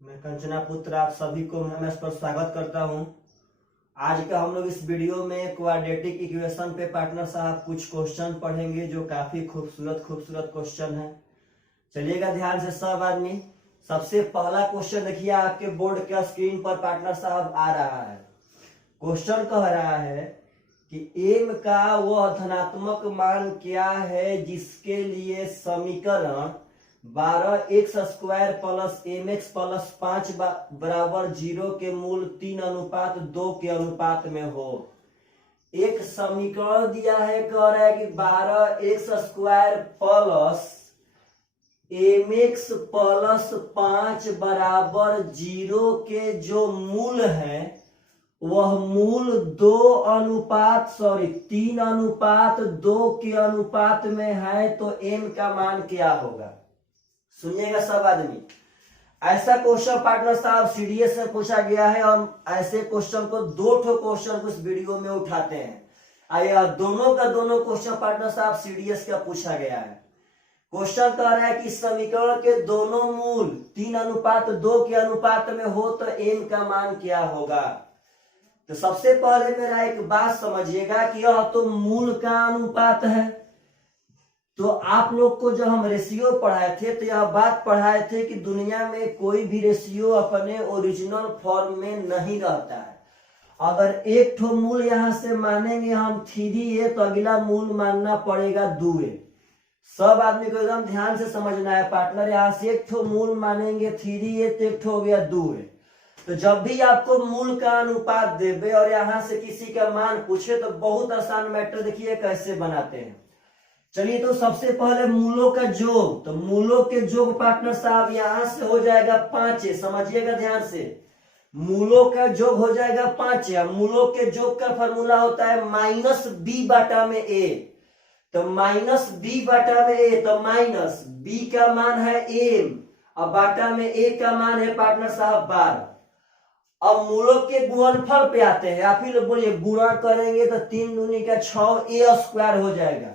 मैं कंचना पुत्र आप सभी को मैं इस पर स्वागत करता हूं। आज का हम लोग इस वीडियो में क्वाड्रेटिक इक्वेशन पे पार्टनर साहब कुछ क्वेश्चन पढ़ेंगे जो काफी खूबसूरत खूबसूरत क्वेश्चन है। चलिएगा ध्यान से सब आदमी। सबसे पहला क्वेश्चन देखिए आपके बोर्ड के स्क्रीन पर पार्टनर साहब आ रहा है। क्वेश्चन कह रहा है कि एम का वह धनात्मक मान क्या है जिसके लिए समीकरण 12x² प्लस mx प्लस 5 बराबर 0 के मूल 3:2 के अनुपात में हो। एक समीकरण दिया है, कह रहा है कि 12x² प्लस mx प्लस 5 बराबर 0 के जो मूल है वह मूल 3:2 के अनुपात में है, तो m का मान क्या होगा। सुनिएगा सब आदमी। ऐसा क्वेश्चन पार्टनर साहब सीडीएस में पूछा गया है। हम ऐसे क्वेश्चन को दो क्वेश्चन को इस वीडियो में उठाते हैं। आइए दोनों का दोनों क्वेश्चन पार्टनर साहब सीडीएस का पूछा गया है। क्वेश्चन कह रहा है कि समीकरण के दोनों मूल 3:2 के अनुपात में हो तो m का मान क्या होगा। तो सबसे पहले मेरा एक बात समझिएगा कि यह तो मूल का अनुपात है। तो आप लोग को जब हम रेशियो पढ़ाए थे तो यह बात पढ़ाए थे कि दुनिया में कोई भी रेशियो अपने ओरिजिनल फॉर्म में नहीं रहता है। अगर एक ठो मूल यहां से मानेंगे हम 3a तो अगला मूल मानना पड़ेगा 2a। सब आदमी को एकदम ध्यान से समझना है पार्टनर। यहां से एक ठो मूल मानेंगे 3a तो एक ठो हो गया 2a। तो जब भी आपको मूल का अनुपात देवे और यहां से किसी का मान पूछे तो बहुत आसान मैटर देखिए कैसे बनाते हैं। चलिए तो सबसे पहले मूलों का जोग। तो मूलों के जोग पार्टनर साहब यहां से हो जाएगा 5। समझिएगा ध्यान से। मूलों का जोग हो जाएगा 5। मूलों के जोग का फॉर्मूला होता है -b बटा में a। तो -b बटा में a, तो माइनस b का मान है m और बाटा में a का मान है पार्टनर साहब 12। अब मूलों के गुणनफल पे आते हैं। आप ही लोग बोलिए गुणा करेंगे तो 3 दूनी का 6a² हो जाएगा।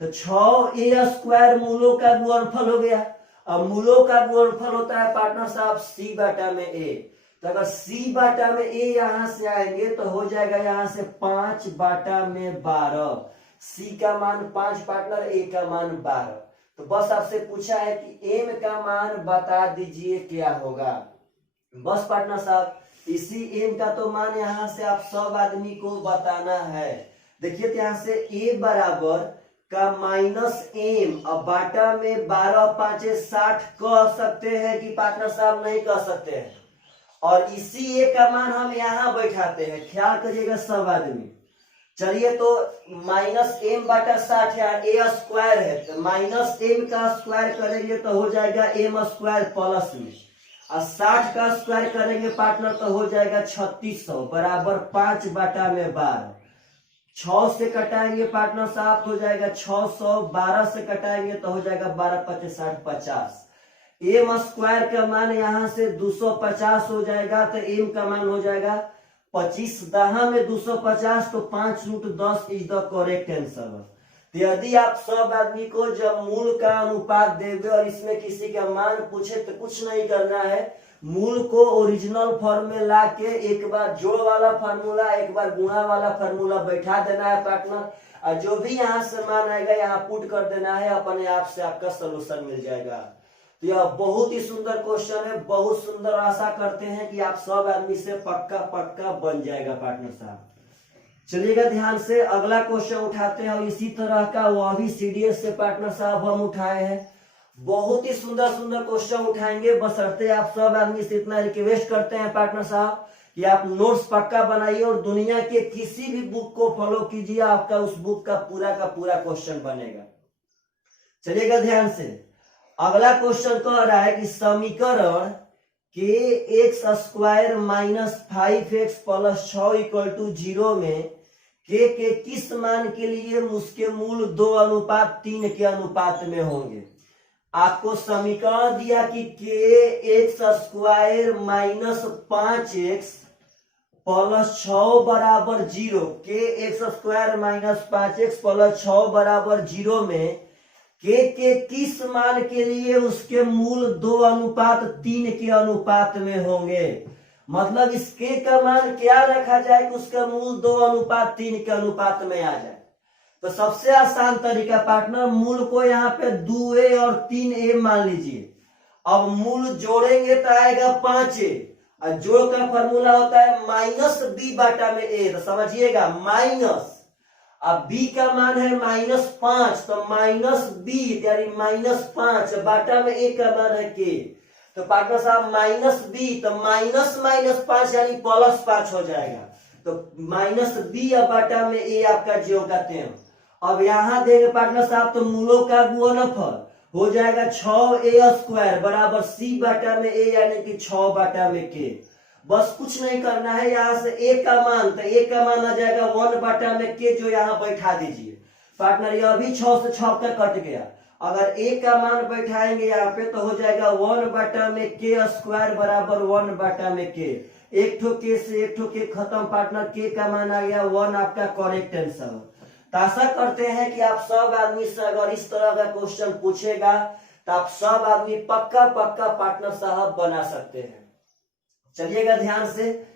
तो 6a² मूलों का गुणनफल हो गया। अब मूलों का गुणनफल होता है पार्टनर साहब c बटा में a। तो अगर c बटा में a यहां से आएंगे तो हो जाएगा यहां से 5 बटा में 12। c का मान 5 पार्टनर, a का मान 12। तो बस आपसे पूछा है कि m का मान बता दीजिए क्या होगा। बस पार्टनर साहब इसी m का तो मान यहां से आप सब आदमी को बताना है। देखिए यहां से a बराबर का -m और बाटा में 12 5 60 कह सकते हैं कि पार्टनर साहब नहीं कह सकते हैं। और इसी a का मान हम यहां बैठाते हैं। ख्याल करिएगा सब आदमी। चलिए तो -m बटा 60 यहाँ a² है तो -m का स्क्वायर करेंगे तो हो जाएगा m² प्लस में और 60 का स्क्वायर करेंगे पार्टनर तो हो जाएगा 3600 बराबर 5 बटा में 12। 6 से कटाएंगे पार्टनर साहब हो जाएगा 600। 12 से कटाएंगे तो हो जाएगा 12 5 60 50। m² का मान यहां से 250 हो जाएगा तो m का मान हो जाएगा 25। 10 में 250 तो 5√10 इज द करेक्ट आंसर। तो यदि आप सब आदमी को जब मूल का अनुपात देवे और इसमें किसी का मान पूछे तो कुछ नहीं करना है। मूल को ओरिजिनल फॉर्म में ला के एक बार जोड़ वाला फार्मूला एक बार गुणा वाला फार्मूला बैठा देना है पार्टनर। और जो भी यहां से मान आएगा यहाँ पुट कर देना है, अपने आप से आपका सोल्यूशन मिल जाएगा। तो यह बहुत ही सुंदर क्वेश्चन है, बहुत सुंदर। आशा करते हैं कि आप सब आदमी से पक्का पक्का बन जाएगा पार्टनर साहब। चलिएगा ध्यान से अगला क्वेश्चन उठाते हैं। और इसी तरह का वह भी सीडीएस से पार्टनर साहब हम उठाए हैं। बहुत ही सुंदर सुंदर क्वेश्चन उठाएंगे। बशर्ते आप सब आदमी से इतना रिक्वेस्ट करते हैं पार्टनर साहब कि आप नोट्स पक्का बनाइए और दुनिया के किसी भी बुक को फॉलो कीजिए, आपका उस बुक का पूरा क्वेश्चन बनेगा। चलिएगा ध्यान से। अगला क्वेश्चन कह रहा है कि समीकरण kx² - 5x प्लस 6 = 0 में k के किस मान के लिए उसके मूल 2:3 के अनुपात में होंगे। आपको समीकरण दिया कि kx² - 5x प्लस 6 बराबर 0। kx² - 5x प्लस 6 बराबर 0 में के किस मान के लिए उसके मूल 2:3 के अनुपात में होंगे। मतलब इस के का मान क्या रखा जाए कि उसका मूल 2:3 के अनुपात में आ जाए। तो सबसे आसान तरीका पार्टनर, मूल को यहाँ पे 2a और 3a मान लीजिए। अब मूल जोड़ेंगे तो आएगा 5a, और जोड़ का फॉर्मूला होता है -b/a। तो समझिएगा माइनस, अब b का मान है -5, तो -b यानी -5 बाटा में a का मान है k। तो पार्टनर साहब -b तो -5 यानी +5 हो जाएगा। तो -b अब बाटा में a आपका जो कहते हैं। अब यहां देंगे पार्टनर साहब तो मूलों का गुणनफल हो जाएगा 6a² बराबर c/a यानी कि 6/k। बस कुछ नहीं करना है, यहाँ से a का मान, तो a का मान आ जाएगा 1/k, जो यहाँ बैठा दीजिए पार्टनर। ये अभी 6 से 6 का कट गया। अगर a का मान बैठाएंगे यहाँ पे तो हो जाएगा 1/k² बराबर 1/k। एक ठो k से एक ठो k खत्म पार्टनर, k का मान आ गया 1, आपका करेक्ट आंसर। तो आशा करते हैं कि आप सब आदमी से अगर इस तरह का क्वेश्चन पूछेगा तो आप सब आदमी पक्का पार्टनर साहब बना सकते हैं। चलिएगा ध्यान से,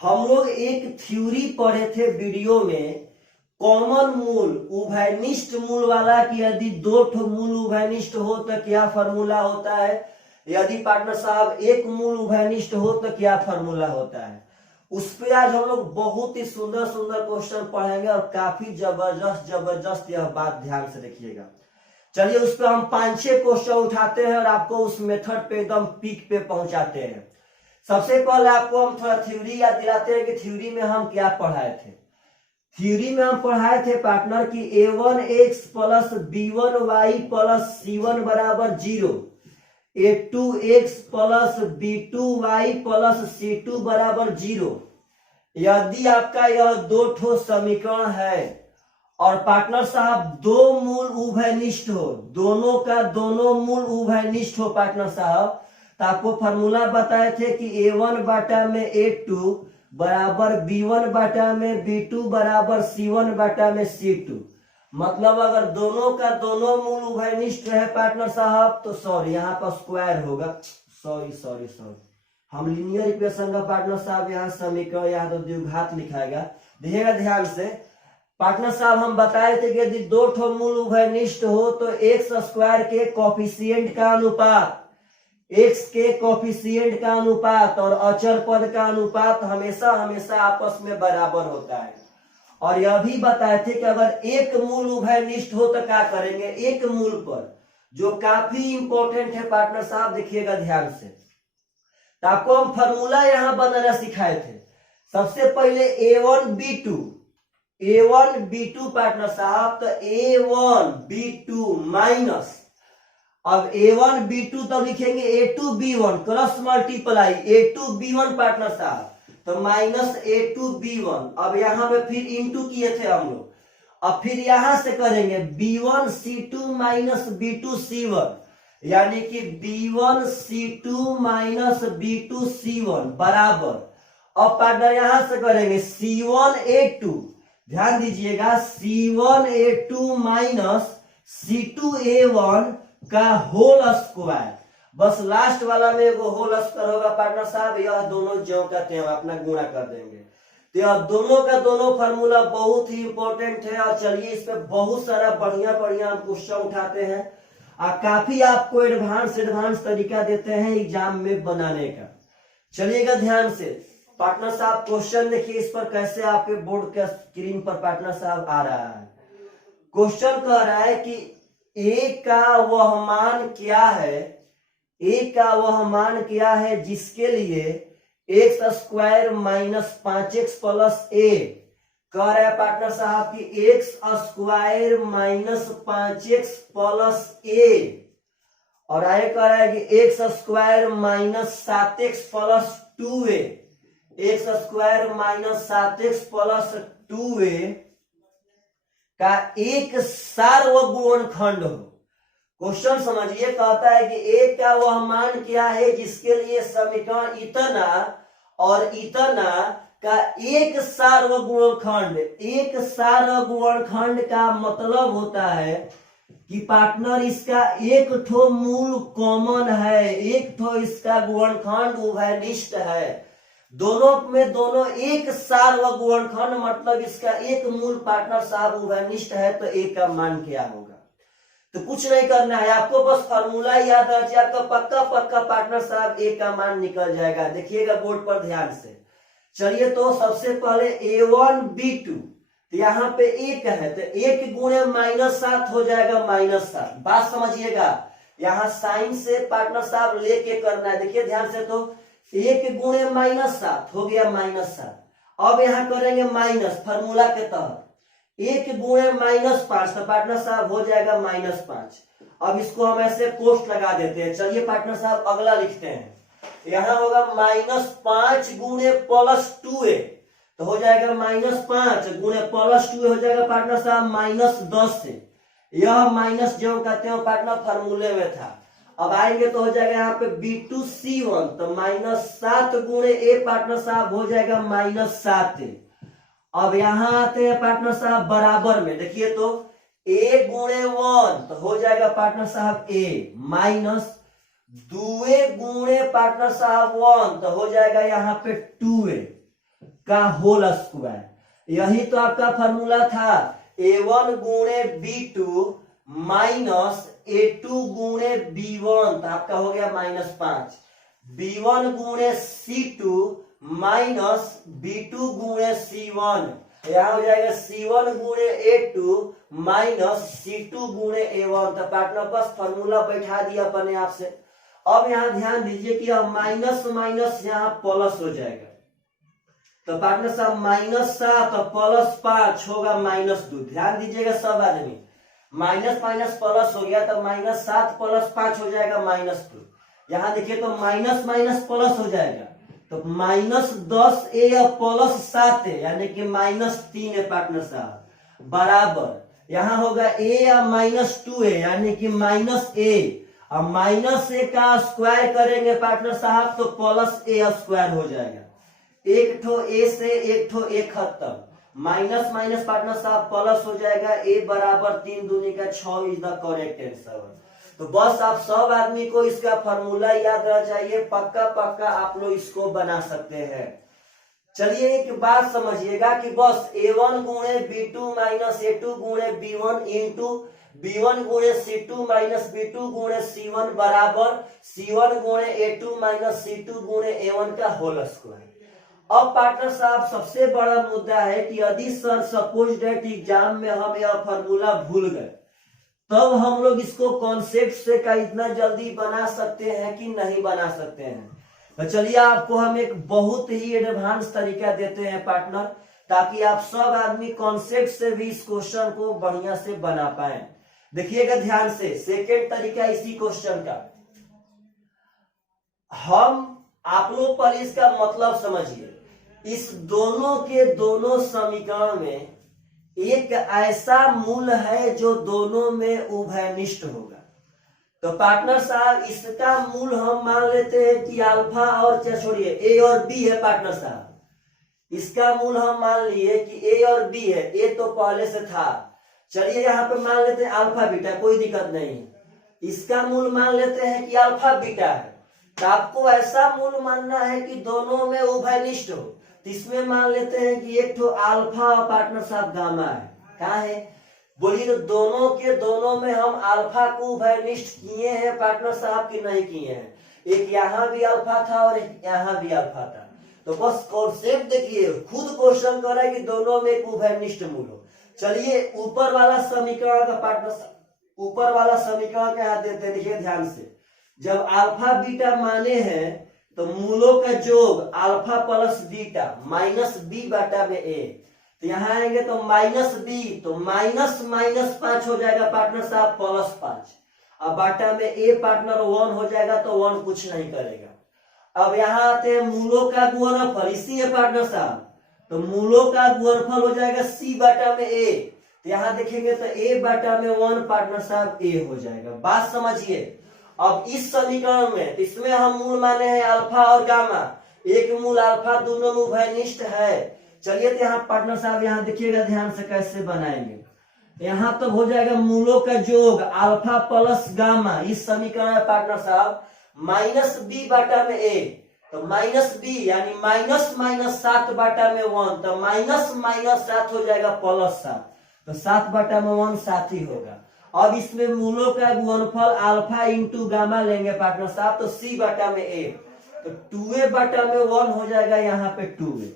हम लोग एक थ्योरी पढ़े थे वीडियो में, कॉमन मूल उभयनिष्ठ मूल वाला, कि यदि 2 ठो मूल उभयनिष्ठ हो तो क्या फॉर्मूला होता है, यदि पार्टनर साहब एक मूल उभयनिष्ठ हो तो क्या फॉर्मूला होता है। उस पर आज हम लोग बहुत ही सुंदर क्वेश्चन पढ़ेंगे और काफी जबरदस्त यह बात ध्यान से देखिएगा। चलिए उस पर हम 5-6 क्वेश्चन उठाते हैं और आपको उस मेथड पे एकदम पीक पे पहुंचाते हैं। सबसे पहले आपको हम थोड़ा थ्योरी याद दिलाते हैं कि थ्योरी में हम क्या पढ़ाए थे। थ्योरी में हम पढ़ाए थे पार्टनर की a1x + b1y + c1 बराबर 0, a2x + b2y + c2 बराबर 0। यदि आपका यह 2 ठो समीकरण है और पार्टनर साहब 2 मूल उभयनिष्ठ हो, दोनों का दोनों मूल उभयनिष्ठ हो पार्टनर साहब, तो आपको फॉर्मूला बताए थे कि a1/a2 बराबर b1/b2 बराबर c1/c2। मतलब अगर दोनों का दोनों मूल उभयनिष्ठ है पार्टनर साहब तो सॉरी यहाँ पर स्क्वायर होगा, सॉरी हम लीनियर इक्वेशन का पार्टनर साहब यहाँ समीकरण यहाँ तो द्विघात लिखाएगा। देखिएगा ध्यान से पार्टनर साहब, हम बताए थे कि यदि 2 ठो मूल उभयनिष्ठ हो तो x² के कोफिशिएंट का अनुपात, x के कोफिशिएंट का अनुपात और अचर पद का अनुपात हमेशा आपस में बराबर होता है। और यह भी बताए थे कि अगर एक मूल उभयनिष्ठ हो तो क्या करेंगे, एक मूल पर, जो काफी इंपॉर्टेंट है पार्टनर साहब, देखिएगा ध्यान से। तो आपको हम फॉर्मूला यहां बनाना सिखाए थे। सबसे पहले a1b2 पार्टनर साहब, तो a1b2 माइनस, अब a1b2 तो लिखेंगे a2b1 cross multiply a2b1 partner साहब, तो -a2b1। अब यहाँ पे फिर इंटू किए थे हम लोग, अब फिर यहां से करेंगे b1c2 b2c1, यानी कि b1c2 b2c1 बराबर, अब पार्टनर यहां से करेंगे c1a2, ध्यान दीजिएगा c1a2 c2a1 का होल स्क्वायर। बस लास्ट वाला में एगो होल स्क्वायर होगा पार्टनर साहब, यह दोनों जो कहते हैं अपना गुणा कर देंगे। तो यह दोनों का दोनों फार्मूला बहुत ही इंपॉर्टेंट है। और चलिए इस पे बहुत सारा बढ़िया हम क्वेश्चन उठाते हैं और काफी आपको एडवांस तरीका देते हैं एग्जाम में बनाने का। चलिएगा ध्यान से पार्टनर साहब, क्वेश्चन देखिए इस पर कैसे आपके बोर्ड के स्क्रीन पर पार्टनर साहब आ रहा है। क्वेश्चन कह रहा है कि a का वह मान क्या है, a का वह मान क्या है जिसके लिए x² - 5x + a, कह रहा है पार्टनर साहब कि x² - 5x + a, और आगे कह रहा है कि x² - 7x + 2a, x² - 7x + 2a का एक सार्वगुणनखंड हो। क्वेश्चन समझिए, कहता है कि a का वह मान क्या है जिसके लिए समीकरण इतना और इतना का एक सार्वगुणनखंड। एक सार्वगुणनखंड का मतलब होता है कि पार्टनर इसका एक ठो मूल कॉमन है, एक ठो इसका गुणनखंड उभयनिष्ठ है, दोनों में दोनों एक सार व गुणनखंड मतलब इसका एक मूल पार्टनर साहब उभयनिष्ठ है, तो ए का मान क्या होगा। तो कुछ नहीं करना है आपको, बस फार्मूला याद रखिए, आपका पक्का पक्का पार्टनर साहब ए का मान निकल जाएगा। देखिएगा बोर्ड पर ध्यान से। चलिए तो सबसे पहले A1 B2, तो यहाँ पे एक है तो एक गुणे -7 हो जाएगा -7। बात समझिएगा, यहाँ साइन से पार्टनर साहब लेके करना है। देखिए ध्यान से, तो एक गुणे -7 हो गया -7। अब यहाँ करेंगे माइनस फार्मूला के तहत, एक गुणे -5 तो पार्टनर साहब हो जाएगा -5। अब इसको हम ऐसे कोष्ट लगा देते हैं। चलिए पार्टनर साहब अगला लिखते हैं, यहाँ होगा -5 गुणे +2a, तो हो जाएगा -5 गुणे +2 हो जाएगा पार्टनर साहब -10 से। यह माइनस जो कहते हैं पार्टनर फार्मूले में था। अब आएंगे तो हो जाएगा यहाँ पे B2C1, तो -7 गुणे a पार्टनर साहब हो जाएगा -7। अब यहाँ आते हैं पार्टनर साहब बराबर में, देखिए तो a गुणे 1 तो हो जाएगा पार्टनर साहब a माइनस 2a गुणे पार्टनर साहब 1 तो हो जाएगा यहाँ पे 2a का होल स्क्वायर। यही तो आपका फॉर्मूला था, A1 गुणे B2 माइनस A2 गुणे B1, तो आपका हो गया -5। B1 गुणे C2 माइनस B2 गुणे C1, यहाँ हो जाएगा C1 गुणे A2 माइनस C2 गुणे A1। तो पार्टनर बस फॉर्मूला बैठा दिया अपने आप से। अब यहाँ ध्यान दीजिए कि अब माइनस माइनस यहाँ प्लस हो जाएगा, तो पार्टनर साहब -7 और +5 होगा -2। ध्यान दीजिएगा सब आदमी, माइनस माइनस प्लस हो गया, तो -7 + 5 हो जाएगा -2। यहाँ देखिए तो माइनस माइनस प्लस हो जाएगा, तो -10a या +7a यानी कि -3 है पार्टनर साहब, बराबर यहाँ होगा a या -2a यानी कि -a। अब -a का स्क्वायर करेंगे पार्टनर साहब तो +a² हो जाएगा। एक ठो a से एक ठो a खत्म, माइनस माइनस पार्टनर साहब प्लस हो जाएगा, a बराबर 3 दूनी का 6 इज द करेक्ट आंसर। तो बस आप सब आदमी को इसका फॉर्मूला याद रह जाइए, पक्का पक्का आप लोग इसको बना सकते हैं। चलिए एक बात समझिएगा कि बस A1 गुणे B2 माइनस A2 गुणे B1 इंटू B1 गुणे C2 माइनस B2 गुणे C1 बराबर C1 गुणे A2 माइनस C2 गुणे A1 का होल स्क्वायर। अब पार्टनर साहब सबसे बड़ा मुद्दा है कि यदि सर सपोज डेट एग्जाम में हम यह फॉर्मूला भूल गए, तब हम लोग इसको कॉन्सेप्ट से का इतना जल्दी बना सकते हैं कि नहीं बना सकते हैं। तो चलिए आपको हम एक बहुत ही एडवांस तरीका देते हैं पार्टनर, ताकि आप सब आदमी कॉन्सेप्ट से भी इस क्वेश्चन को बढ़िया से बना पाए। देखिएगा ध्यान से, सेकेंड तरीका इसी क्वेश्चन का, हम आप लोग पर इसका मतलब समझिए। इस दोनों के दोनों समीकरण में एक ऐसा मूल है जो दोनों में उभयनिष्ठ होगा। तो पार्टनर साहब इसका मूल हम मान लेते हैं कि अल्फा और छोड़िए ए और बी है पार्टनर साहब, इसका मूल हम मान लिए कि ए और बी है, ए तो पहले से था। चलिए यहाँ पे मान लेते हैं अल्फा बीटा, कोई दिक्कत नहीं है। इसका मूल मान लेते हैं कि अल्फा बीटा है, तो आपको ऐसा मूल मानना है कि दोनों में उभयनिष्ठ हो। तो इसमें मान लेते हैं कि एक तो अल्फा और पार्टनर साहब गामा है। क्या है बोलिए, तो दोनों के दोनों में हम अल्फा को उभयनिष्ठ किए हैं पार्टनर साहब की नहीं किए हैं। एक यहाँ भी अल्फा था और एक यहाँ भी अल्फा था। तो बस कॉन्सेप्ट देखिए, खुद क्वेश्चन करे कि दोनों में एक उभयनिष्ठ मूल हो। चलिए ऊपर वाला समीकरण का पार्टनर, ऊपर वाला समीकरण क्या देते हैं, देखिए ध्यान से। जब अल्फा बीटा माने हैं तो मूलों का योग alpha plus beta minus B बटा में ए, तो यहाँ आएंगे तो -b, तो माइनस माइनस 5 हो जाएगा पार्टनर साहब +5। अब बाटा में ए पार्टनर 1 हो जाएगा, तो 1 कुछ नहीं करेगा। अब यहाँ आते हैं मूलों का गुणनफल, इसी है पार्टनर साहब, तो मूलों का गुणनफल हो जाएगा c बटा में a, तो यहाँ देखेंगे तो a बटा में 1 पार्टनर साहब a हो जाएगा। बात समझिए। अब इस समीकरण में इसमें हम मूल माने हैं अल्फा और गामा, एक मूल अल्फा दोनों में उभयनिष्ठ है। चलिए तो यहाँ पार्टनर साहब यहाँ देखिएगा ध्यान से कैसे बनाएंगे। यहाँ तक हो जाएगा मूलों का योग अल्फा प्लस गामा, इस समीकरण में पार्टनर साहब माइनस बी बटा में ए, तो माइनस बी यानी माइनस माइनस 7 बटा में 1, तो माइनस माइनस 7 हो जाएगा प्लस 7, तो 7 बटा में 1 7 ही होगा। अब इसमें मूलों का गुणनफल अल्फा इंटू गामा लेंगे पार्टनर साहब, तो सी बटा में ए, तो 2a बटा में 1 हो जाएगा यहाँ पे 2a।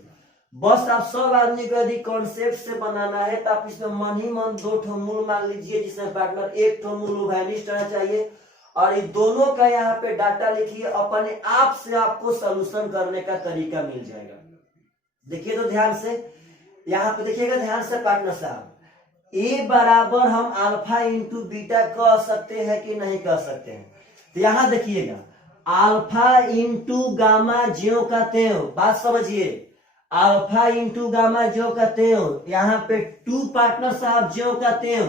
बस आप सब आदमी को यदि कॉन्सेप्ट से बनाना है तो आप इसमें मन ही मन 2 ठो मूल मान लीजिए, जिसमें पार्टनर 1 ठो मूल उभयनिष्ठ रहना चाहिए, और ये दोनों का यहाँ पे डाटा लिखिए, अपने आप से आपको सोल्यूशन करने का तरीका मिल जाएगा। देखिए तो ध्यान से, यहाँ पे देखिएगा ध्यान से पार्टनर साहब, ए बराबर हम अल्फा इंटू बीटा कह सकते हैं कि नहीं कह सकते हैं? तो यहाँ देखिएगा अल्फा इंटू गामा ज्यो का त्यों, बात समझिए, अल्फा इंटू गामा ज्यो का त्यों, यहाँ पे 2 पार्टनर साहब ज्यो का त्यों।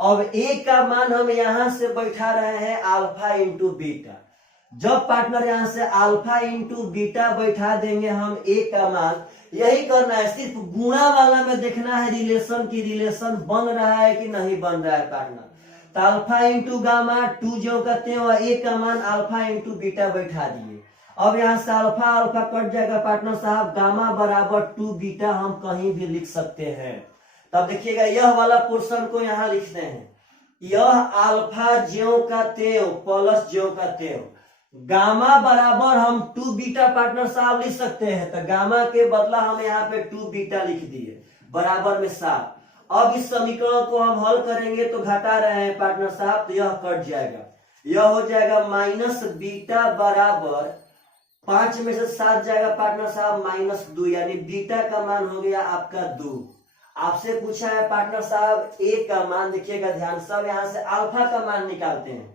अब ए का मान हम यहां से बैठा रहे हैं अल्फा इंटू बीटा, जब पार्टनर यहां से अल्फा इंटू बीटा बैठा देंगे हम ए का मान, यही करना है, सिर्फ गुणा वाला में देखना है रिलेशन की रिलेशन बन रहा है कि नहीं बन रहा है पार्टनर। तो अल्फा इंटू गामा 2 जो कहते हैं, ए का मान अल्फा इंटू बीटा बैठा दिए। अब यहाँ से अल्फा अल्फा कट जाएगा पार्टनर साहब, गामा बराबर 2 बीटा हम कहीं भी लिख सकते हैं। तब देखिएगा यह वाला पोर्शन को यहाँ लिखते हैं, यह अल्फा ज्यो का त्यों प्लस ज्यो का त्यों, गामा बराबर हम 2 बीटा पार्टनर साहब लिख सकते हैं, तो गामा के बदला हम यहाँ पे 2 बीटा लिख दिए बराबर में 7। अब इस समीकरण को हम हल करेंगे तो घटा रहे हैं पार्टनर साहब, तो यह कट जाएगा, यह हो जाएगा माइनस बीटा बराबर 5 में से 7 जाएगा पार्टनर साहब -2, यानी बीटा का मान हो गया आपका 2। आपसे पूछा है पार्टनर साहब ए का मान, देखिएगा ध्यान सब, यहाँ से अल्फा का मान निकालते हैं,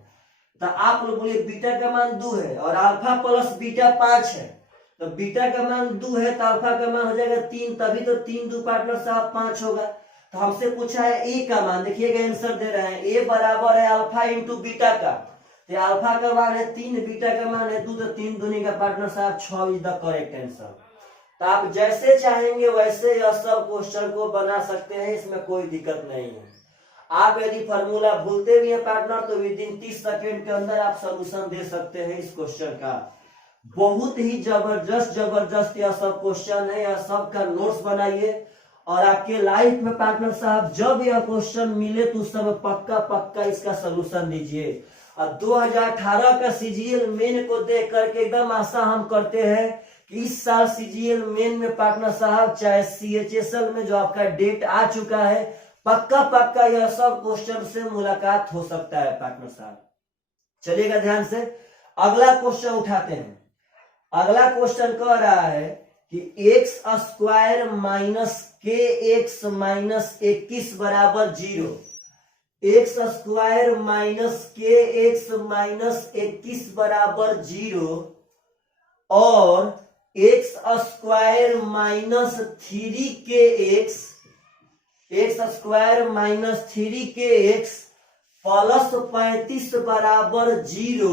तो आप लोग बोलिए बीटा का मान 2 है और अल्फा प्लस बीटा 5 है, तो बीटा का मान 2 है तो अल्फा का मान हो जाएगा 3, तभी तो 3 2 पार्टनर साहब 5 होगा। तो हमसे पूछा है ए का मान, देखिएगा आंसर दे रहे हैं, ए बराबर है अल्फा इंटू बीटा का, तो अल्फा का मान है 3, बीटा का मान है 2, तो 3 दूनी का पार्टनर साहब 6 इज द करेक्ट आंसर। तो आप जैसे चाहेंगे वैसे यह सब क्वेश्चन को बना सकते हैं, इसमें कोई दिक्कत नहीं है। आप यदि फॉर्मूला भूलते भी हैं पार्टनर तो विद इन 30 सेकेंड के अंदर आप सोल्यूशन दे सकते हैं इस क्वेश्चन का। बहुत ही जबरदस्त यह सब क्वेश्चन है, यह सब का नोट्स बनाइए और आपके लाइफ में पार्टनर साहब जब यह क्वेश्चन मिले तो उस समय पक्का इसका सोल्यूशन दीजिए। और 2018 का सीजीएल मेन को देख करके एकदम आशा हम करते हैं कि इस साल सीजीएल मेन में पार्टनर साहब चाहे सीएचएसएल में जो आपका डेट आ चुका है, पक्का यह सब क्वेश्चन से मुलाकात हो सकता है पार्टनर साहब। चलिएगा ध्यान से, अगला क्वेश्चन उठाते हैं। अगला क्वेश्चन कह रहा है कि एक्स स्क्वायर माइनस के एक्स माइनस 21 बराबर 0, एक्स स्क्वायर माइनस के एक्स माइनस 21 बराबर 0 और एक्स स्क्वायर माइनस 3 के एक्स, एक्स स्क्वायर माइनस 3 के एक्स प्लस 35 बराबर 0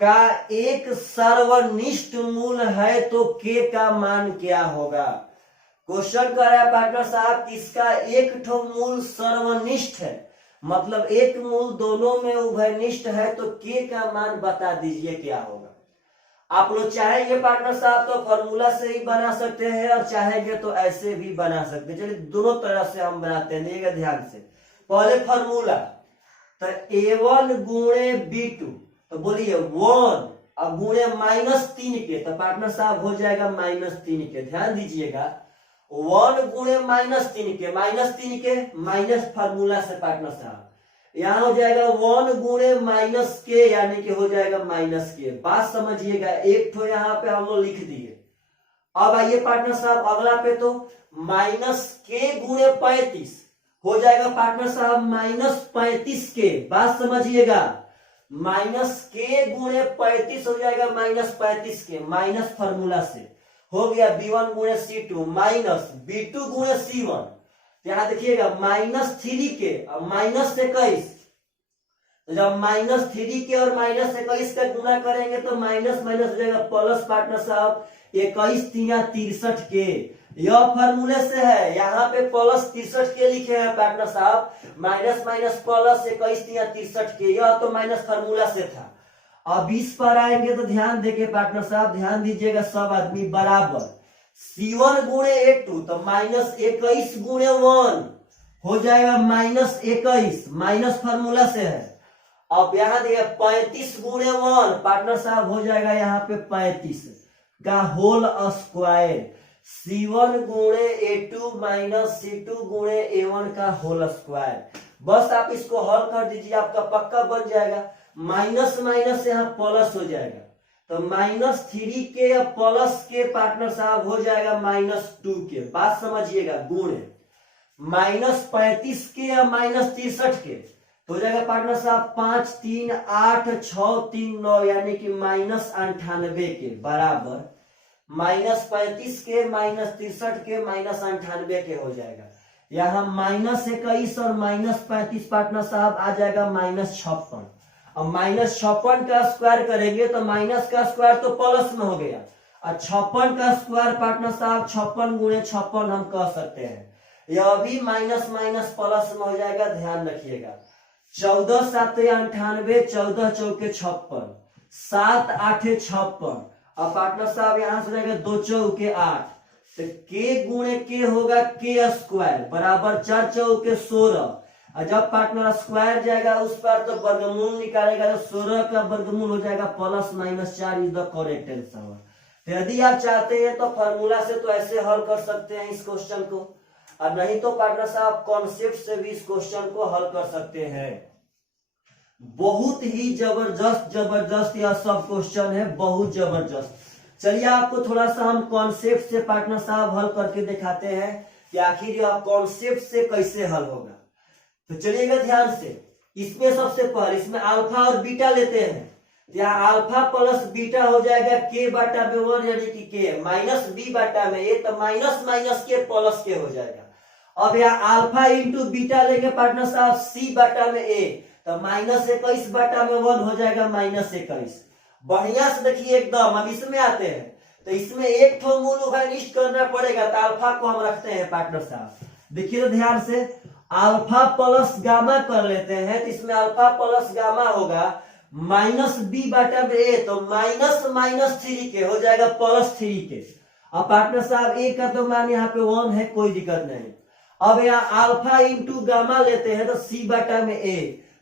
का एक सर्वनिष्ठ मूल है तो के का मान क्या होगा। क्वेश्चन कर रहा है पार्टनर साहब इसका एक ठो मूल सर्वनिष्ठ है, मतलब एक मूल दोनों में उभयनिष्ठ है, तो के का मान बता दीजिए क्या होगा। आप लोग चाहेंगे पार्टनर साहब तो फॉर्मूला से ही बना सकते हैं और चाहेंगे तो ऐसे भी बना सकते हैं। चलिए दोनों तरह से हम बनाते हैं, देखिएगा ध्यान से। पहले फॉर्मूला तो a1 गुणे b2, तो बोलिए 1 अब गुणे -3 के, तो पार्टनर साहब हो जाएगा -3 के। ध्यान दीजिएगा 1 गुणे -3 के माइनस फार्मूला से पार्टनर साहब यहाँ हो जाएगा 1 गुणे माइनस के, यानी कि हो जाएगा माइनस के। बात समझिएगा, एक तो यहाँ पे हम लोग लिख दिए। अब आइए पार्टनर साहब अगला पे, तो माइनस के गुणे 35 हो जाएगा पार्टनर साहब -35 के। बात समझिएगा, माइनस के गुणे 35 हो जाएगा -35 के, माइनस फार्मूला से हो गया b1 गुणे c2 माइनस b2 गुणे c1। यहाँ देखिएगा -3 के और -21, तो जब -3 के और -21 का गुना करेंगे तो माइनस माइनस हो जाएगा प्लस पार्टनर साहब 21 3 63 के यह फार्मूले से है। यहाँ पे प्लस 63 के लिखे हैं पार्टनर साहब, माइनस माइनस प्लस 21 या 63 के, यह तो माइनस फार्मूला से था। अब इस पर आएंगे तो ध्यान देके पार्टनर साहब, ध्यान दीजिएगा सब आदमी, बराबर C1 गुणे A2, तो माइनस 21 गुणे 1 हो जाएगा माइनस 21, माइनस फार्मूला से है। अब यहाँ देखिए 35 गुणे 1 पार्टनर साहब हो जाएगा यहाँ पे 35 का होल स्क्वायर, C1 गुणे A2 माइनस C2 गुणे A1 का होल स्क्वायर। बस आप इसको हल कर दीजिए, आपका पक्का बन जाएगा। माइनस माइनस यहाँ प्लस हो जाएगा, तो -3 के या प्लस के पार्टनर साहब हो जाएगा -2 के, बात समझिएगा, गुणे -35 के या -63 के तो हो जाएगा पार्टनर साहब 5 3 8 6 3 9 यानी कि -98 के बराबर -35 के -63 के -98 के हो जाएगा। यहाँ -21 और -35 पार्टनर साहब आ जाएगा -56। अब -56 का स्क्वायर करेंगे तो माइनस का स्क्वायर तो प्लस में हो गया, और 56 का स्क्वायर पार्टनर साहब 56 गुणे 56 हम कह सकते हैं। यह भी माइनस माइनस प्लस में हो जाएगा, ध्यान रखिएगा। 14 7 98, 14 चौके 56, 7 8 56। अब पार्टनर साहब यहाँ से जाएगा 2 चौके 8, तो के गुणे के होगा के स्क्वायर बराबर 4 चौके 16। और जब पार्टनर स्क्वायर जाएगा उस पर तो वर्गमूल निकालेगा, तो 16 का वर्गमूल हो जाएगा +-4 इज द करेक्ट आंसर। तो यदि आप चाहते हैं तो फॉर्मूला से तो ऐसे हल कर सकते हैं इस क्वेश्चन को, और नहीं तो पार्टनर साहब कॉन्सेप्ट से भी इस क्वेश्चन को हल कर सकते हैं। बहुत ही जबरदस्त जबरदस्त यह सब क्वेश्चन है, बहुत जबरदस्त। चलिए आपको थोड़ा सा हम कॉन्सेप्ट से पार्टनर साहब हल करके दिखाते हैं कि आखिर यह कॉन्सेप्ट से कैसे हल होगा। तो चलिएगा ध्यान से, इसमें सबसे पहले इसमें अल्फा और बीटा लेते हैं, तो यहाँ अल्फा प्लस बीटा हो जाएगा के बटा में 1 यानी कि के, माइनस बी बटा में ए, तो माइनस माइनस के प्लस के हो जाएगा। अब यहाँ अल्फा इंटू बीटा लेंगे पार्टनर साहब सी बटा में ए, तो -21 बटा में 1 हो जाएगा -21। बढ़िया से देखिए एकदम। अब इसमें आते हैं तो इसमें एक ठो मूल उभयनिष्ठ करना पड़ेगा, तो अल्फा को हम रखते हैं पार्टनर साहब, देखिए तो ध्यान से, अल्फा प्लस गामा कर लेते हैं, तो इसमें अल्फा प्लस गामा होगा -b बटा में ए, तो --3 के हो जाएगा +3 के। अब पार्टनर साहब ए का तो मान यहाँ पे 1 है, कोई दिक्कत नहीं। अब यहाँ अल्फा इंटू गामा लेते हैं तो c बटा में ए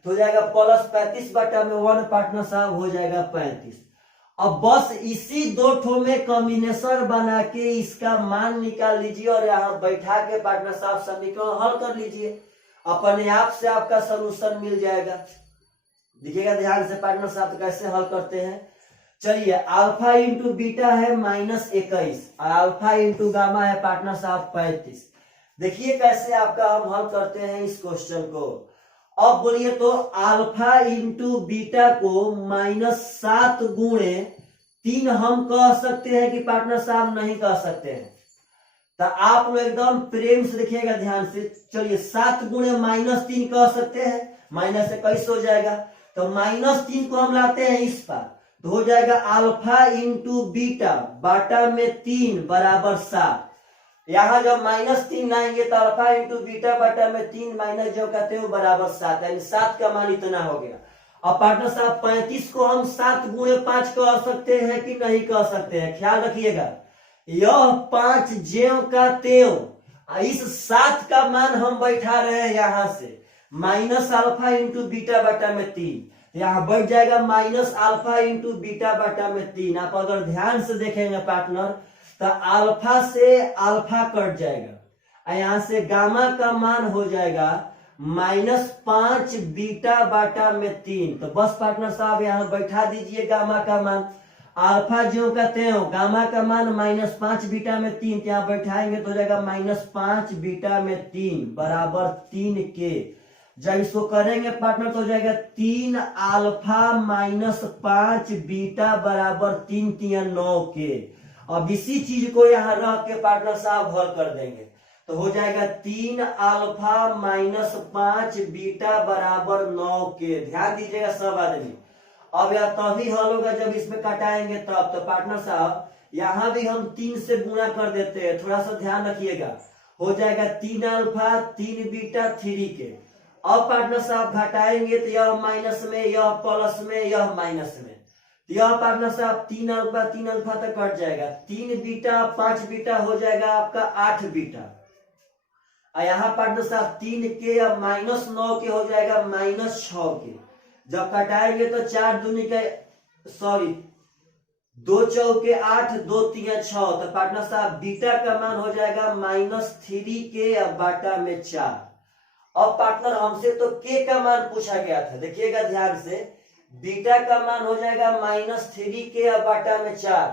तो हो जाएगा +35 बटा में 1 पार्टनर साहब हो जाएगा 35। अब बस इसी दो ठो में कॉम्बिनेशन बना के इसका मान निकाल लीजिए और यहाँ बैठा के पार्टनर साहब समीकरण हल कर लीजिए, अपने आप से आपका सलूशन मिल जाएगा। देखिएगा ध्यान से पार्टनर साहब कैसे हल करते हैं। चलिए अल्फा इंटू बीटा है -21 और अल्फा इंटू गामा है पार्टनर साहब 35। देखिए कैसे आपका हम हल करते हैं इस क्वेश्चन को। अब बोलिए तो अल्फा इंटू बीटा को -7 गुणे 3 हम कह सकते हैं कि पार्टनर साहब नहीं कह सकते हैं, तो आप लोग एकदम प्रेम से देखिएगा ध्यान से। चलिए 7 गुणे -3 कह सकते हैं, -21 हो जाएगा, तो -3 को हम लाते हैं इस पर, तो हो जाएगा अल्फा इंटू बीटा बटा में 3 बराबर 7। यहाँ जब -3 लाएंगे तो अल्फा इंटू बीटा बटा में 3 माइनस जो कहते हो बराबर 7, यानी 7 का मान इतना हो गया। अब पार्टनर साहब 35 को हम 7 गुणे 5 कह सकते हैं कि नहीं कह सकते हैं, ख्याल रखिएगा। यह 5 ज्यों का त्यों, इस 7 का मान हम बैठा रहे हैं यहाँ से, माइनस अल्फा इंटू बीटा बटा में 3, यहाँ बैठ जाएगा माइनस अल्फा इंटू बीटा बटा में 3। आप अगर ध्यान से देखेंगे पार्टनर तो अल्फा से अल्फा कट जाएगा, यहाँ से गामा का मान हो जाएगा -5 बीटा बटा में 3। तो बस पार्टनर साहब यहाँ बैठा दीजिए गामा का मान, अल्फा जो कहते हो गामा का मान -5 बीटा में 3, यहाँ बैठाएंगे तो हो जाएगा -5 बीटा में 3 बराबर 3 के। जब इसको करेंगे पार्टनर तो हो जाएगा 3 अल्फा -5 बीटा बराबर 3 3 9 के। अब इसी चीज को यहाँ रख के पार्टनर साहब हल कर देंगे, तो हो जाएगा 3 अल्फा -5 बीटा बराबर 9 के। ध्यान दीजिएगा सब आदमी। अब यह तभी हल होगा जब इसमें कटाएंगे तब। तो पार्टनर साहब यहाँ भी हम 3 से गुणा कर देते हैं, थोड़ा सा ध्यान रखिएगा। हो जाएगा 3 अल्फा 3 बीटा 3 के। अब पार्टनर साहब घटाएंगे तो यह माइनस में, यह प्लस में, यह माइनस में। तो यह पार्टनर साहब 3 अल्फा तक कट जाएगा। 3 बीटा 5 बीटा हो जाएगा आपका 8 बीटा। और यहाँ पार्टनर साहब 3 के अब -9 के हो जाएगा -6 के। जब कटाएंगे तो 4 दूनी के 2 चौके 8 2 3 6। तो पार्टनर साहब बीटा का मान हो जाएगा -3 के अब बाटा में 4। अब पार्टनर हमसे तो के का मान पूछा गया था, देखिएगा ध्यान से। बीटा का मान हो जाएगा -3 के अब बाटा में 4।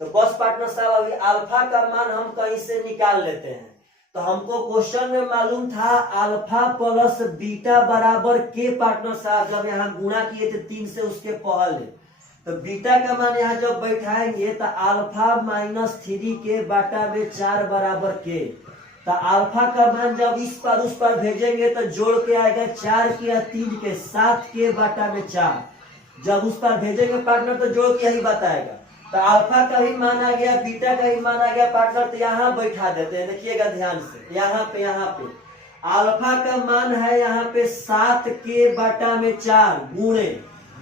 तो बस पार्टनर साहब अभी अल्फा का मान हम कहीं से निकाल लेते हैं। तो हमको क्वेश्चन में मालूम था अल्फा प्लस बीटा बराबर के। पार्टनर साहब जब यहाँ गुणा किए थे 3 से उसके पहले, तो बीटा का मान यहाँ जब बैठाएंगे तो अल्फा -3 के बाटा में 4 बराबर के। तो अल्फा का मान जब इस पर उस पर भेजेंगे तो जोड़ के आएगा 4 के या 3 के 7 के बाटा में 4। जब उस पर भेजेंगे पार्टनर तो जोड़ के यही बताएगा। तो अल्फा का भी मान आ गया, बीटा का भी मान आ गया पार्टनर। तो यहाँ बैठा देते हैं, देखिएगा ध्यान से। यहाँ पे अल्फा का मान है यहाँ पे 7 के बाटा में 4 गुणे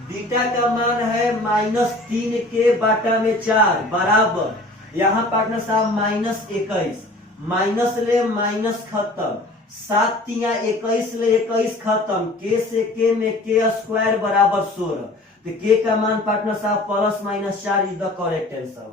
बीटा का मान है -3 के बाटा में 4 बराबर। यहाँ पार्टनर साहब -21 माइनस ले माइनस खत्म, 7 तिया 21 ले 21 खत्म, के से के में के स्क्वायर बराबर 16। तो के का मान पार्टनर साहब +-4 इज द करेक्ट आंसर।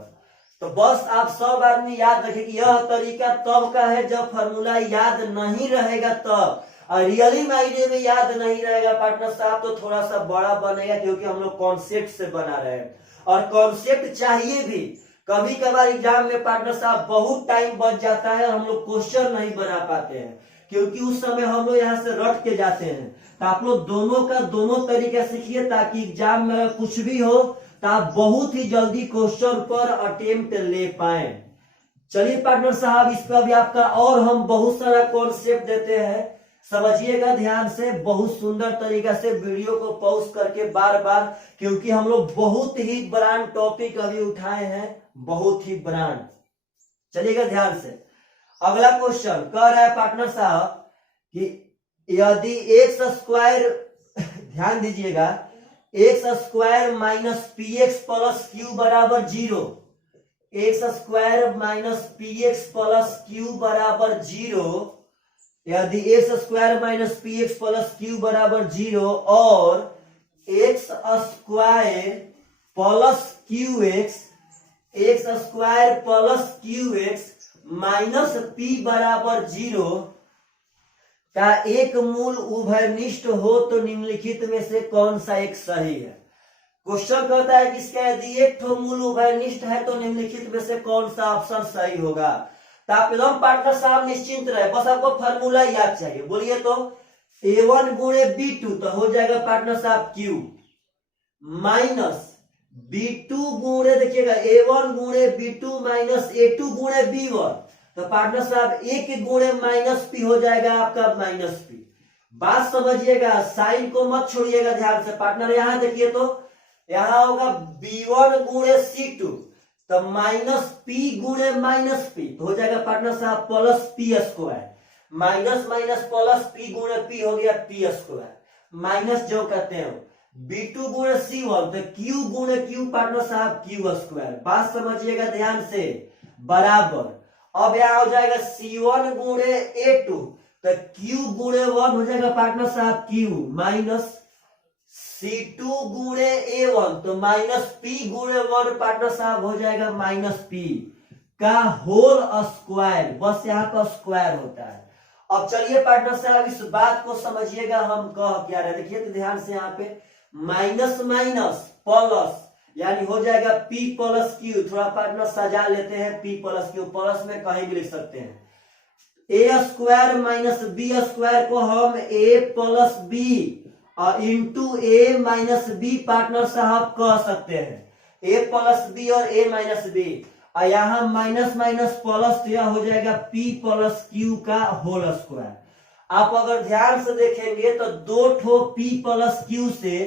तो बस आप सब आदमी याद रखें कि यह तरीका तब का है जब फॉर्मूला याद नहीं रहेगा तब। और रियली मायने में याद नहीं रहेगा पार्टनर साहब तो थोड़ा सा बड़ा बनेगा, क्योंकि हम लोग कॉन्सेप्ट से बना रहे हैं। और कॉन्सेप्ट चाहिए भी। कभी कभार एग्जाम में पार्टनर साहब बहुत टाइम बच जाता है, हम लोग क्वेश्चन नहीं बना पाते हैं, क्योंकि उस समय हम लोग यहाँ से रट के जाते हैं। तो आप लोग दोनों का दोनों तरीका सीखिए, ताकि एग्जाम में कुछ भी हो तो आप बहुत ही जल्दी क्वेश्चन पर अटेम्प्ट ले पाए। चलिए पार्टनर साहब, इस पर भी आपका और हम बहुत सारा कॉन्सेप्ट देते हैं, समझिएगा ध्यान से। बहुत सुंदर तरीका से वीडियो को पॉज करके बार बार, क्योंकि हम लोग बहुत ही ब्रांड टॉपिक अभी उठाए हैं, बहुत ही ब्रांड। चलिएगा ध्यान से। अगला क्वेश्चन कह रहा है पार्टनर साहब कि यदि एक्स स्क्वायर, ध्यान दीजिएगा, x square minus P x plus Q बराबर 0, x square minus P x plus Q बराबर 0, यदि x square minus P x plus Q बराबर 0 और x square plus Q x, x square plus Q x minus P बराबर 0 का एक मूल उभयनिष्ठ हो तो निम्नलिखित में से कौन सा एक सही है। क्वेश्चन कहता है कि इसका यदि एक ठो मूल उभयनिष्ठ है तो निम्नलिखित में से कौन सा ऑप्शन सही होगा। तो आप एकदम पार्टनर साहब निश्चिंत रहे, बस आपको फॉर्मूला याद चाहिए। बोलिए तो a1 गुणे b2 तो हो जाएगा पार्टनर साहब q माइनस b2 गुणे, देखिएगा a1 गुणे b2 माइनस a2 गुणे b1। तो पार्टनर साहब एक गुणे माइनस पी हो जाएगा आपका माइनस पी। बात समझिएगा, साइन को मत छोड़िएगा ध्यान से पार्टनर। यहां देखिए तो यहां होगा b1 गुणे c2 तो माइनस पी गुणे माइनस पी तो हो जाएगा पार्टनर साहब plus P square. Minus minus plus P गुणे पी हो गया पी स्क्वायर, माइनस जो कहते हैं b2 गुणे c1 तो q गुणे q पार्टनर साहब q स्क्वायर। बात समझिएगा ध्यान से, बराबर। अब यहां हो जाएगा c1 गुणे a2 तो q गुणे 1 हो जाएगा पार्टनर साहब q माइनस c2 गुणे a1 तो माइनस p गुणे 1 पार्टनर साहब हो जाएगा माइनस p का होल स्क्वायर। बस यहाँ का स्क्वायर होता है। अब चलिए पार्टनर साहब इस बात को समझिएगा हम कह क्या रहे, देखिए तो ध्यान से। यहाँ पे माइनस माइनस प्लस यानी हो जाएगा p प्लस क्यू। थोड़ा पार्टनर सजा लेते हैं, p प्लस क्यू, प्लस में कहीं भी लिख सकते हैं। a square minus b square को हम a प्लस b और into a minus b partner साहब कह सकते हैं। a प्लस b और a माइनस b, और यहाँ माइनस माइनस प्लस तो यह हो जाएगा p प्लस क्यू का होल स्क्वायर। आप अगर ध्यान से देखेंगे तो दो ठो P प्लस क्यू से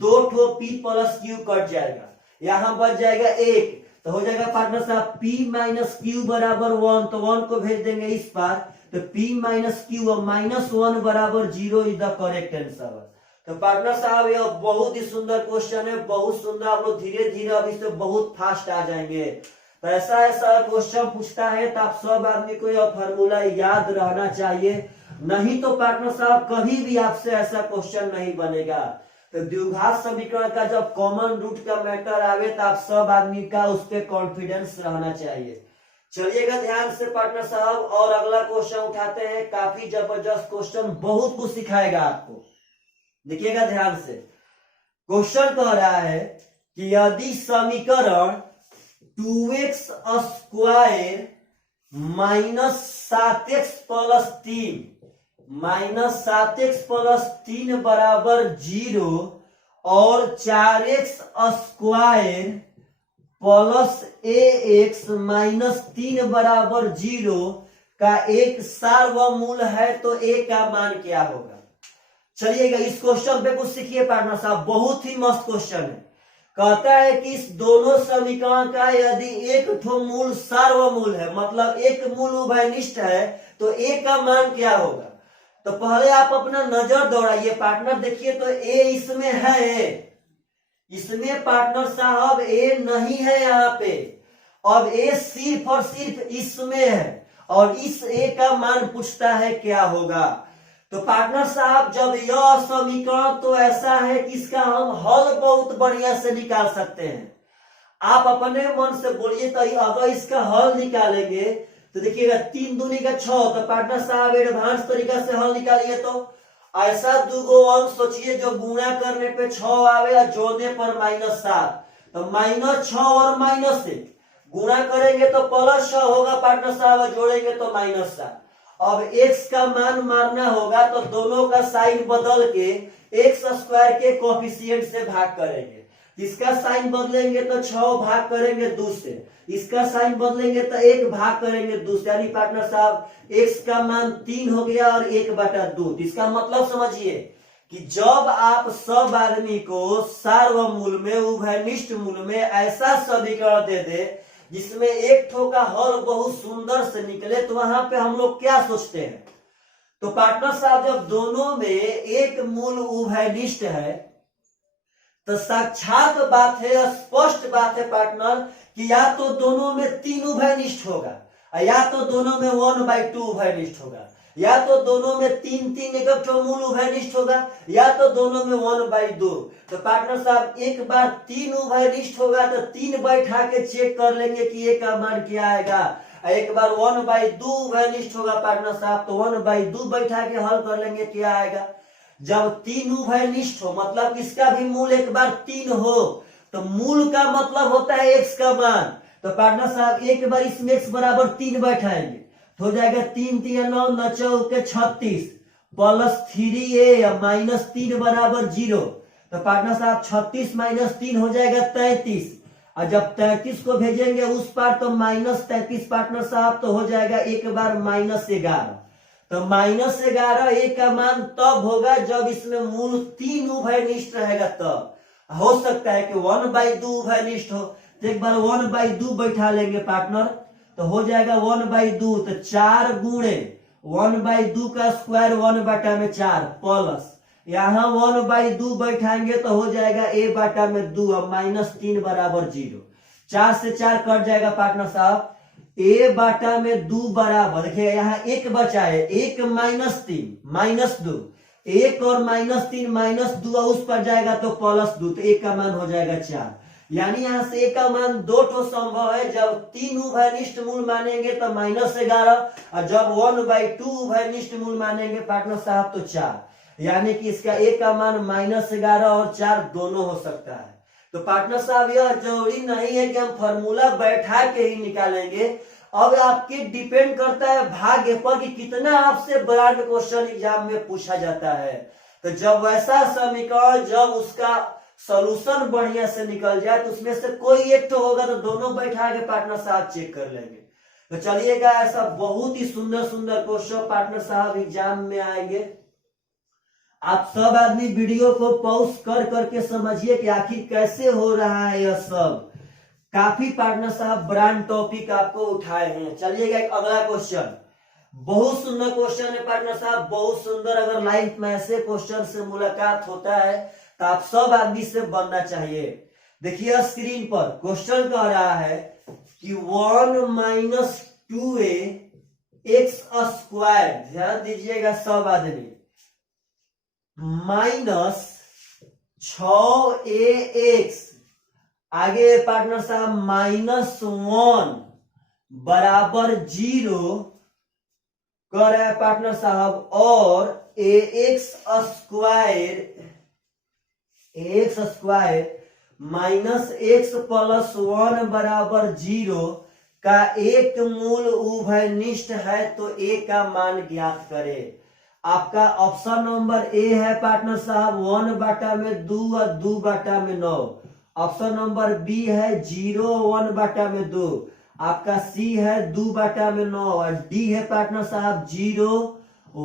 दो ठो P प्लस क्यू कट जाएगा, यहां बच जाएगा एक, तो हो जाएगा पार्टनर साहब P माइनस क्यू बराबर 1, तो 1 को भेज देंगे इस पार, तो P माइनस क्यू और -1 बराबर 0 इज द करेक्ट आंसर। तो पार्टनर साहब यह बहुत ही सुंदर क्वेश्चन है, बहुत सुंदर, आप लोग धीरे धीरे अब इससे बहुत फास्ट आ जाएंगे। तो ऐसा ऐसा क्वेश्चन पूछता है तो आप सब आदमी को यह फार्मूला याद रहना चाहिए, नहीं तो पार्टनर साहब कभी भी आपसे ऐसा क्वेश्चन नहीं बनेगा। तो द्विघात समीकरण का जब कॉमन रूट का मैटर आवे तो आप सब आदमी का उस पर कॉन्फिडेंस रहना चाहिए। चलिएगा ध्यान से पार्टनर साहब, और अगला क्वेश्चन उठाते हैं, काफी जबरदस्त क्वेश्चन, बहुत कुछ सिखाएगा आपको, देखिएगा ध्यान से। क्वेश्चन कह रहा है कि यदि समीकरण 2x square minus 7x plus 3 बराबर 0 और 4x square plus ax minus 3 बराबर 0 का एक सार्वमूल है तो a का मान क्या होगा। चलिएगा इस क्वेश्चन पे कुछ सीखिए पार्टनर साहब, बहुत ही मस्त क्वेश्चन है। कहता है कि इस दोनों समीकरण का यदि एक ठो मूल सार्वमूल है, मतलब एक मूल उभयनिष्ठ है, तो a का मान क्या होगा। तो पहले आप अपना नजर दौड़ाइए पार्टनर, देखिए तो a इसमें है, इसमें पार्टनर साहब a नहीं है यहाँ पे, अब a सिर्फ और सिर्फ इसमें है, और इस a का मान पूछता है क्या होगा। तो पार्टनर साहब जब यह समीकरण तो ऐसा है कि इसका हम हल बहुत बढ़िया से निकाल सकते हैं। आप अपने मन से बोलिए तो अगर इसका हल निकालेंगे तो देखिएगा 3 दूनी का 6, तो पार्टनर साहब एडवांस तरीका से हल निकालिए तो ऐसा दुगो अंक सोचिए जो गुणा करने पे 6 आवे और जोड़ने पर -7, तो -6 और -1 गुणा करेंगे तो +6 होगा पार्टनर साहब, जोड़ेंगे तो -7। अब x का मान मारना होगा तो दोनों का साइन बदल के x स्क्वायर के कोफिशिएंट से भाग करेंगे, इसका साइन बदलेंगे तो 6 भाग करेंगे 2 से, इसका साइन बदलेंगे तो 1 भाग करेंगे 2 से, यानी पार्टनर साहब x का मान 3 हो गया और 1/2। इसका मतलब समझिए कि जब आप सब आदमी को सार्वमूल में उभयनिष्ठ मूल में ऐसा समीकरण दे दे जिसमें एक ठो का हल बहुत सुंदर से निकले, तो वहां पे हम लोग क्या सोचते हैं। तो पार्टनर साहब जब दोनों में एक मूल उभयनिष्ठ है तो साक्षात बात है, स्पष्ट बात है पार्टनर कि या तो दोनों में 3 उभयनिष्ठ होगा, या तो दोनों में 1/2 उभयनिष्ठ होगा, या तो दोनों में 3 एक ठो मूल उभयनिष्ठ होगा, या तो दोनों में 1/2। तो पार्टनर साहब एक बार 3 उभयनिष्ठ होगा तो 3 बैठा के चेक कर लेंगे कि a का मान क्या आएगा। एक बार 1/2 उभयनिष्ठ होगा पार्टनर साहब तो 1/2 बैठा के हल कर लेंगे क्या आएगा। जब 3 उभयनिष्ठ हो मतलब इसका भी मूल एक बार 3 हो, तो मूल का मतलब होता है x का मान। तो पार्टनर साहब एक बार इसमें x बराबर 3 बैठाएंगे तो हो जाएगा 3 3 9 9 चौके 36 प्लस 3a -3 बराबर 0। तो पार्टनर साहब 36 - 3 हो जाएगा 33, और जब 33 को भेजेंगे उस पार तो -33 पार्टनर साहब तो हो जाएगा एक बार -11। तो -11 a का मान तब होगा जब इसमें मूल 3 उभयनिष्ठ रहेगा, तब हो सकता है कि 1/2 उभयनिष्ठ हो। तो एक बार 1/2 बैठा लेंगे पार्टनर तो हो जाएगा 1/2, तो 4 गुणे 1/2 का स्क्वायर 1/4 प्लस यहाँ 1/2 बैठाएंगे तो हो जाएगा a/2 और -3 बराबर 0। 4 से 4 कट जाएगा पार्टनर साहब, a/2 बराबर, देखिए यहाँ 1 बचा है, 1 -3 -2, 1 और -3 -2 उस पर जाएगा तो +2, तो a का मान हो जाएगा 4। यानी यहाँ से a का मान 2 ठो संभव है, जब 3 उभयनिष्ठ मूल मानेंगे तो -11, और जब 1/2 उभयनिष्ठ मूल मानेंगे पार्टनर साहब तो 4, यानी कि इसका a का मान -11 और 4 दोनों हो सकता है। तो पार्टनर साहब यह जरूरी नहीं है कि हम फॉर्मूला बैठा के ही निकालेंगे, अब आपके डिपेंड करता है भाग्य पर कि कितना आपसे बड़ा क्वेश्चन एग्जाम में पूछा जाता है। तो जब वैसा समीकरण जब उसका सॉल्यूशन बढ़िया से निकल जाए तो उसमें से कोई एक तो होगा तो दोनों बैठा के पार्टनर साहब चेक कर लेंगे। तो चलिएगा, ऐसा बहुत ही सुंदर सुंदर क्वेश्चन पार्टनर साहब एग्जाम में आएंगे। आप सब आदमी वीडियो को पॉज कर करके समझिए कि आखिर कैसे हो रहा है यह सब। काफी पार्टनर साहब ब्रांड टॉपिक आपको उठाए हैं। चलिएगा एक अगला क्वेश्चन, बहुत सुंदर क्वेश्चन है पार्टनर साहब, बहुत सुंदर। अगर लाइफ में ऐसे क्वेश्चन से मुलाकात होता है तो आप सब आदमी से बनना चाहिए। देखिए स्क्रीन पर क्वेश्चन कह रहा है कि 1 माइनस 2a एक्स स्क्वायर, ध्यान दीजिएगा सब आदमी, माइनस 6ax, आगे पार्टनर साहब -1 बराबर 0 कर रहा है पार्टनर साहब, और ax square minus x plus 1 बराबर 0 का एक मूल उभयनिष्ठ है तो a का मान ज्ञात करें। आपका ऑप्शन नंबर ए है पार्टनर साहब 1/2 और 2/9। ऑप्शन नंबर बी है 0 1/2। आपका सी है 2/9 और डी है पार्टनर साहब 0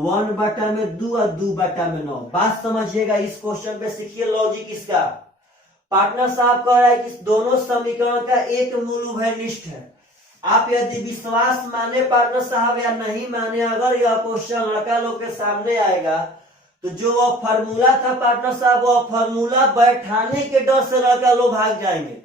1/2 और 2/9। बात समझिएगा, इस क्वेश्चन पे सीखिए लॉजिक इसका। पार्टनर साहब कह रहा है कि दोनों समीकरण का एक मूल उभयनिष्ठ है। आप यदि विश्वास माने पार्टनर साहब या नहीं माने, अगर यह क्वेश्चन लड़का लोग के सामने आएगा तो जो वह फॉर्मूला था पार्टनर साहब, वह फॉर्मूला बैठाने के डर से लड़का लोग भाग जाएंगे।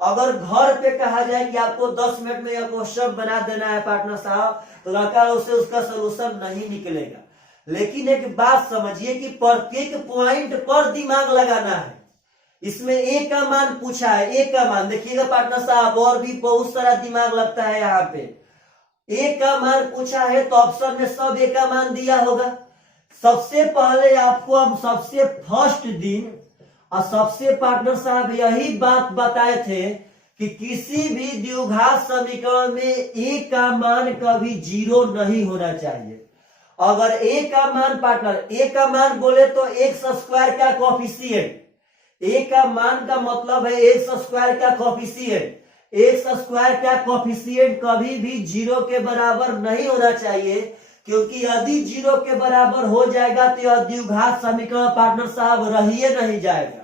अगर घर पे कहा जाए कि आपको 10 मिनट में यह क्वेश्चन बना देना है पार्टनर साहब, तो लड़का लोग से उसका सोल्यूशन नहीं निकलेगा। लेकिन एक बात समझिए कि प्रत्येक पॉइंट पर दिमाग लगाना है। इसमें ए का मान पूछा है, ए का मान देखिएगा पार्टनर साहब, और भी बहुत सारा दिमाग लगता है यहाँ पे। ए का मान पूछा है तो ऑप्शन में सब ए का मान दिया होगा। सबसे पहले आपको अब सबसे फर्स्ट दिन और सबसे पार्टनर साहब यही बात बताए थे कि किसी भी द्विघात समीकरण में ए का मान कभी 0 नहीं होना चाहिए। अगर ए का मान पार्टनर, ए का मान बोले तो एक्स स्क्वायर का कोफिशिएंट, ए का मान का मतलब है एक्स स्क्वायर का कोफिशिएंट। एक्स स्क्वायर का कोफिशिएंट कभी भी 0 के बराबर नहीं होना चाहिए, क्योंकि यदि 0 के बराबर हो जाएगा तो यह द्विघात समीकरण पार्टनर साहब रहिए नहीं जाएगा।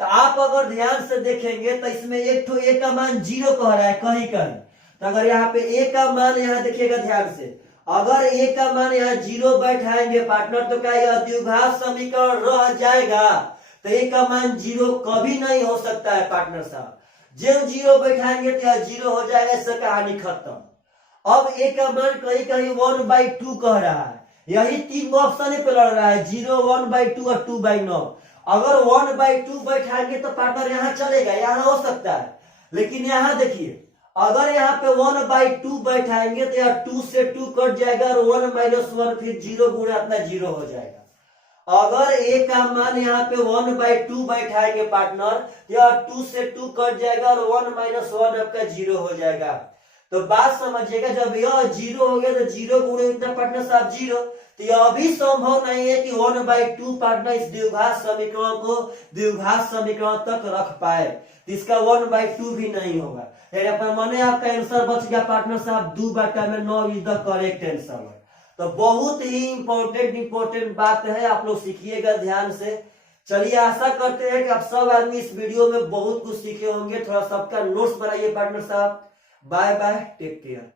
तो आप अगर ध्यान से देखेंगे तो इसमें एक तो ए का मान 0 कह रहा है कहीं कहीं। तो अगर यहाँ पे ए का मान, यहाँ देखिएगा ध्यान से, अगर ए का मान यहाँ 0 बैठाएंगे पार्टनर तो क्या यह द्विघात समीकरण रह जाएगा? तो ए का मान 0 कभी नहीं हो सकता है पार्टनर साहब। जब 0 बैठाएंगे तो यह 0 हो जाएगा, इससे कहानी खत्म। अब ए का मान कहीं कहीं 1/2 कह रहा है, यही 3 ऑप्शन पे लड़ रहा है, 0 1/2 और 2/9। अगर 1/2 बैठाएंगे तो पार्टनर यहाँ चलेगा, यहाँ हो सकता है। लेकिन यहाँ देखिए, अगर यहाँ पे 1/2 बैठाएंगे तो यह 2 से 2 कट जाएगा और 1 - 1 फिर 0 गुणा अपना 0 हो जाएगा। अगर ए का मान यहाँ पे 1/2 बैठाएंगे पार्टनर, यह 2 से 2 कट जाएगा और 1 - 1 आपका 0 हो जाएगा। तो बात समझिएगा, जब यह 0 हो गया तो 0 गुणे इतना पार्टनर साहब 0, तो यह भी संभव नहीं है कि 1/2 पार्टनर इस द्विघात समीकरण को द्विघात समीकरण तक रख पाए। तो इसका 1/2 भी नहीं होगा। अपना माने आपका आंसर बच गया पार्टनर साहब 2/9 इज द करेक्ट आंसर। तो बहुत ही इंपॉर्टेंट बात है, आप लोग सीखिएगा ध्यान से। चलिए, आशा करते हैं कि आप सब आदमी इस वीडियो में बहुत कुछ सीखे होंगे। थोड़ा सबका नोट्स बनाइए पार्टनर साहब। Bye bye, take care.